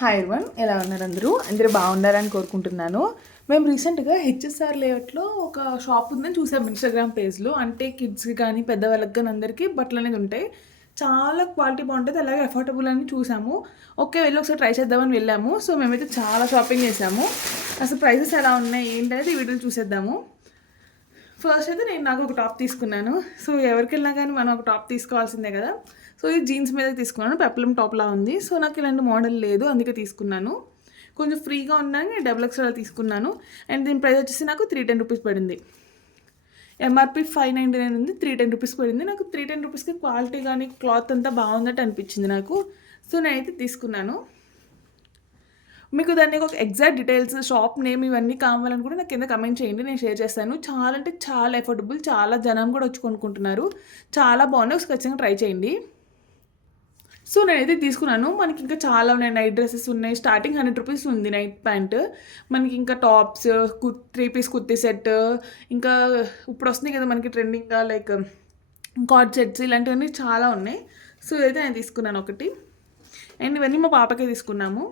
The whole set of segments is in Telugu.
హాయ్ ఎవరివన్, ఎలా ఉన్నారు? అందరూ బాగున్నారని కోరుకుంటున్నాను. మేము రీసెంట్గా హెచ్ఎస్ఆర్ లేఅవుట్లో ఒక షాప్ ఉందని చూసాం ఇన్స్టాగ్రామ్ పేజ్లో. అంటే కిడ్స్కి కానీ పెద్దవాళ్ళకి కానీ అందరికీ బట్టలు అనేది ఉంటాయి. చాలా క్వాలిటీ బాగుంటుంది, అలాగే అఫోర్డబుల్ అని చూసాము. ఓకే, వెళ్ళి ఒకసారి ట్రై చేద్దామని వెళ్ళాము. సో మేమైతే చాలా షాపింగ్ చేసాము. అసలు ప్రైసెస్ ఎలా ఉన్నాయి ఏంటనేది ఈ వీడియోలో చూసేద్దాము. ఫస్ట్ అయితే నాకు ఒక టాప్ తీసుకున్నాను. సో ఎవరికి వెళ్ళినా కానీ మనం ఒక టాప్ తీసుకోవాల్సిందే కదా. సో ఇది జీన్స్ మీద తీసుకున్నాను, పెప్లం టాప్లా ఉంది. సో నాకు ఇలాంటి మోడల్ లేదు, అందుకే తీసుకున్నాను. కొంచెం ఫ్రీగా ఉన్నాను, నేను XXL తీసుకున్నాను. అండ్ దీని ప్రైస్ వచ్చేసి నాకు 310 రూపీస్ పడింది. ఎంఆర్పి 599 ఉంది, 310 రూపీస్ పడింది. నాకు 310 రూపీస్కి క్వాలిటీ కానీ క్లాత్ అంతా బాగుందట్టు అనిపించింది నాకు. సో నేనైతే తీసుకున్నాను. మీకు దానికి ఒక ఎగ్జాక్ట్ డీటెయిల్స్, షాప్ నేమ్ ఇవన్నీ కావాలని కూడా నాకు కింద కమెంట్ చేయండి, నేను షేర్ చేస్తాను. చాలా అంటే చాలా ఎఫోర్డబుల్, చాలా జనం కూడా వచ్చి కొనుక్కుంటున్నారు. చాలా బాగున్నాయి, ఒకసారి ఖచ్చితంగా ట్రై చేయండి. సో నేనైతే తీసుకున్నాను. మనకి ఇంకా చాలా ఉన్నాయి, నైట్ డ్రెస్సెస్ ఉన్నాయి. స్టార్టింగ్ 100 రూపీస్ ఉంది నైట్ ప్యాంట్. మనకి ఇంకా టాప్స్, 3 పీస్ కుర్తీ సెట్, ఇంకా ఇప్పుడు వస్తున్నాయి కదా మనకి ట్రెండింగ్గా, లైక్ కార్డ్ సెట్స్, ఇలాంటివన్నీ చాలా ఉన్నాయి. సో ఇదైతే నేను తీసుకున్నాను ఒకటి. అండ్ ఇవన్నీ మా పాపకే తీసుకున్నాము.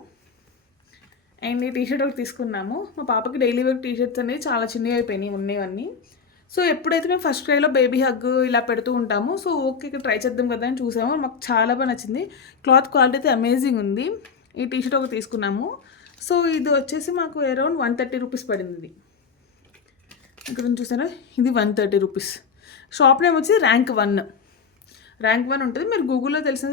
అండ్ ఈ టీషర్ట్ ఒకటి తీసుకున్నాము. మా పాపకి డైలీ వేర్ టీషర్ట్స్ అనేవి చాలా చిన్నవి అయిపోయినాయి ఉన్నవన్నీ. సో ఎప్పుడైతే మేము ఫస్ట్ క్రైలో బేబీ హగ్ ఇలా పెడుతూ ఉంటాము. సో ఓకే, ఇక్కడ ట్రై చేద్దాం కదా అని చూసాము. మాకు చాలా బాగా నచ్చింది. క్లాత్ క్వాలిటీ అయితే అమేజింగ్ ఉంది. ఈ టీషర్ట్ ఒకటి తీసుకున్నాము. సో ఇది వచ్చేసి మాకు అరౌండ్ 130 రూపీస్ పడింది. ఇది ఇక్కడ చూసారా, ఇది 130 రూపీస్. షాప్ నేమ్ వచ్చి ర్యాంక్ 1 ఉంటుంది. మీరు గూగుల్లో తెలిసిన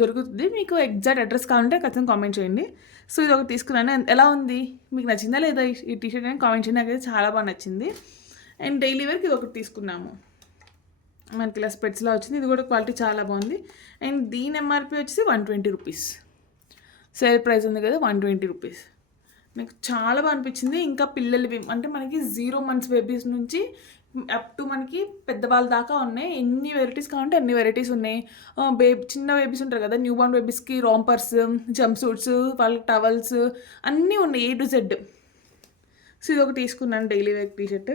దొరుకుతుంది. మీకు ఎగ్జాక్ట్ అడ్రస్ కావాలంటే ఖచ్చితంగా కామెంట్ చేయండి. సో ఇది ఒకటి తీసుకున్నాను. ఎలా ఉంది, మీకు నచ్చిందా లేదా ఈ టీషర్ట్ అని కామెంట్ చేయండి. నాకైతే చాలా బాగా నచ్చింది. అండ్ డైలీ వేర్కి ఇది ఒకటి తీసుకున్నాము. మనకి ఇలా స్పెట్స్లా వచ్చింది. ఇది కూడా క్వాలిటీ చాలా బాగుంది. అండ్ దీని ఎంఆర్పి వచ్చేసి 120 రూపీస్. సేల్ ప్రైస్ ఉంది కదా, 120 రూపీస్. నాకు చాలా బాగా అనిపించింది. ఇంకా పిల్లలవి అంటే మనకి 0 months బేబీస్ నుంచి అప్ టు మనకి పెద్దవాళ్ళ దాకా ఉన్నాయి. ఎన్ని వెరైటీస్ కావాలంటే అన్ని వెరైటీస్ ఉన్నాయి. చిన్న బేబీస్ ఉంటారు కదా, న్యూ బార్న్ బేబీస్కి రాంపర్స్, జంప్ సూట్స్, వాళ్ళకి టవల్స్ అన్నీ ఉన్నాయి, A to Z. సో ఇది ఒకటి తీసుకున్నాను, డైలీ వేర్ టీషర్ట్.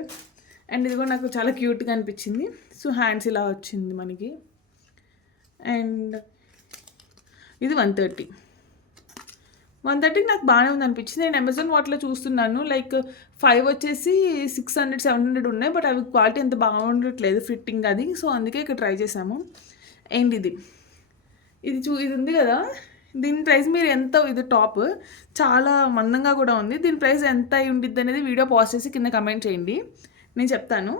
అండ్ ఇది కూడా నాకు చాలా క్యూట్గా అనిపించింది. సో హ్యాండ్స్ ఇలా వచ్చింది మనకి. అండ్ ఇది 130కి నాకు బాగానే ఉంది అనిపించింది. నేను అమెజాన్ వాటిలో చూస్తున్నాను, లైక్ 5 వచ్చేసి 600, 700 ఉన్నాయి. బట్ అవి క్వాలిటీ అంత బాగుండట్లేదు, ఫిట్టింగ్ అది. సో అందుకే ఇక్కడ ట్రై చేసాము. అండ్ ఇది ఉంది కదా, దీని ప్రైస్ మీరు ఎంత, ఇది టాప్ చాలా మందంగా కూడా ఉంది. దీని ప్రైస్ ఎంత అయి ఉండిద్ది అనేది వీడియో పాజ్ చేసి కింద కమెంట్ చేయండి, నేను చెప్తాను.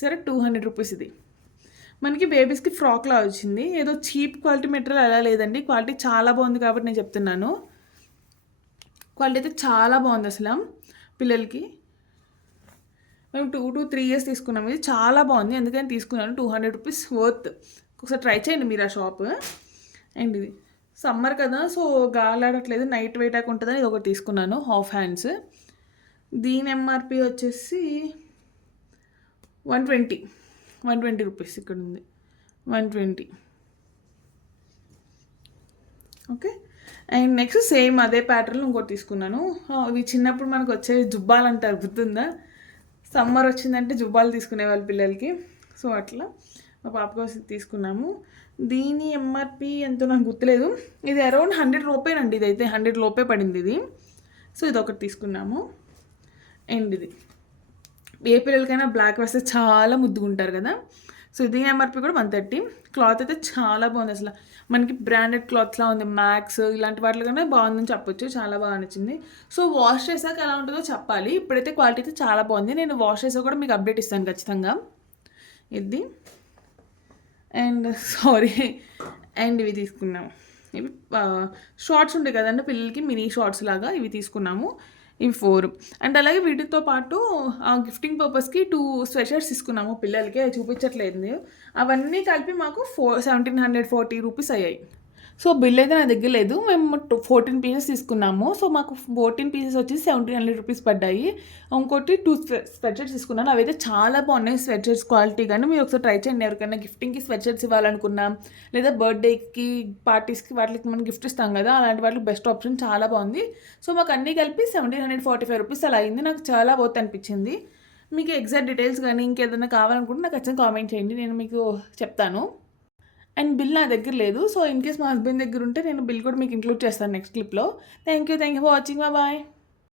సరే, 200 రూపీస్. ఇది మనకి బేబీస్కి ఫ్రాక్లా వచ్చింది. ఏదో చీప్ క్వాలిటీ మెటీరియల్ అలా లేదండి, క్వాలిటీ చాలా బాగుంది కాబట్టి నేను చెప్తున్నాను. క్వాలిటీ అయితే చాలా బాగుంది అసలు. పిల్లలకి మేము 2 to 3 years తీసుకున్నాము. ఇది చాలా బాగుంది, అందుకని తీసుకున్నాను. 200 రూపీస్ వర్త్. ఒకసారి ట్రై చేయండి మీరు ఆ షాప్. అండ్ ఇది సమ్మర్ కదా, సో గాలాడట్లేదు, నైట్ వెయిట్ అక్కడ ఉంటుందని ఇది ఒకటి తీసుకున్నాను, హాఫ్ హ్యాండ్స్. దీని ఎంఆర్పి వచ్చేసి 120 రూపీస్. ఇక్కడ ఉంది 120. ఓకే. అండ్ నెక్స్ట్ సేమ్ అదే ప్యాటర్న్లో ఇంకోటి తీసుకున్నాను. ఇవి చిన్నప్పుడు మనకు వచ్చే జుబ్బాలు అంటారు, గుర్తుందా? సమ్మర్ వచ్చిందంటే జుబ్బాలు తీసుకునేవాళ్ళు పిల్లలకి. సో అట్లా మా పాప కోసం తీసుకున్నాము. దీని ఎంఆర్పి ఎంతో నాకు గుర్తులేదు. ఇది అరౌండ్ 100 రూపాయలండి. ఇది అయితే 100 లోపే పడింది ఇది. సో ఇది ఒకటి తీసుకున్నాము. అండ్ ఇది ఏ పిల్లలకైనా బ్లాక్ వేస్తే చాలా ముద్దుగుంటారు కదా. సో దీని ఎంఆర్పి కూడా 130. క్లాత్ అయితే చాలా బాగుంది అసలు, మనకి బ్రాండెడ్ క్లాత్లా ఉంది. మ్యాక్స్ ఇలాంటి వాటి కన్నా బాగుందని చెప్పొచ్చు, చాలా బాగా నచ్చింది. సో వాష్ చేసాక ఎలా ఉంటుందో చెప్పాలి. ఇప్పుడైతే క్వాలిటీ అయితే చాలా బాగుంది. నేను వాష్ చేసాక కూడా మీకు అప్డేట్ ఇస్తాను ఖచ్చితంగా. ఇది అండ్ అండ్ ఇవి తీసుకున్నాము. ఇవి షార్ట్స్ ఉంటాయి కదండి పిల్లలకి, మినీ షార్ట్స్ లాగా ఇవి తీసుకున్నాము. ఇవి 4. అండ్ అలాగే వీటితో పాటు గిఫ్టింగ్ పర్పస్కి 2 స్వెటర్స్ తీసుకున్నాము పిల్లలకి, అవి చూపించట్లేదు. అవన్నీ కలిపి మాకు 1740 రూపీస్ అయ్యాయి. సో బిల్ అయితే నా దగ్గర లేదు, మేము 14 పీసెస్ తీసుకున్నాము. సో మాకు 14 పీసెస్ వచ్చి 1700 రూపీస్ పడ్డాయి. ఇంకోటి 2 స్వెట్షర్ట్స్ తీసుకున్నాను. అవైతే చాలా బాగున్నాయి స్వెట్షర్ట్స్ క్వాలిటీ. కానీ మీరు ఒకసారి ట్రై చేయండి, ఎవరికైనా గిఫ్టింగ్కి స్వెట్షర్ట్స్ ఇవ్వాలనుకున్నాం, లేదా బర్త్డేకి, పార్టీస్కి, వాటికి మనం గిఫ్ట్ ఇస్తాం కదా, అలాంటి వాటికి బెస్ట్ ఆప్షన్, చాలా బాగుంది. సో మాకు అన్నీ కలిపి 1745 రూపీస్ అలా అయింది. నాకు చాలా వర్త్ అనిపించింది. మీకు ఎగ్జాక్ట్ డీటెయిల్స్ కానీ ఇంకేదైనా కావాలనుకుంటే నాకు ఖచ్చితంగా కామెంట్ చేయండి, నేను మీకు చెప్తాను. అండ్ బిల్ నా దగ్గర లేదు. సో ఇన్ కేస్ మా హస్బెండ్ దగ్గర ఉంటే నేను బిల్ కూడా మీకు ఇంక్లూడ్ చేస్తాను నెక్స్ట్ క్లిప్లో. Thank you for watching. Bye.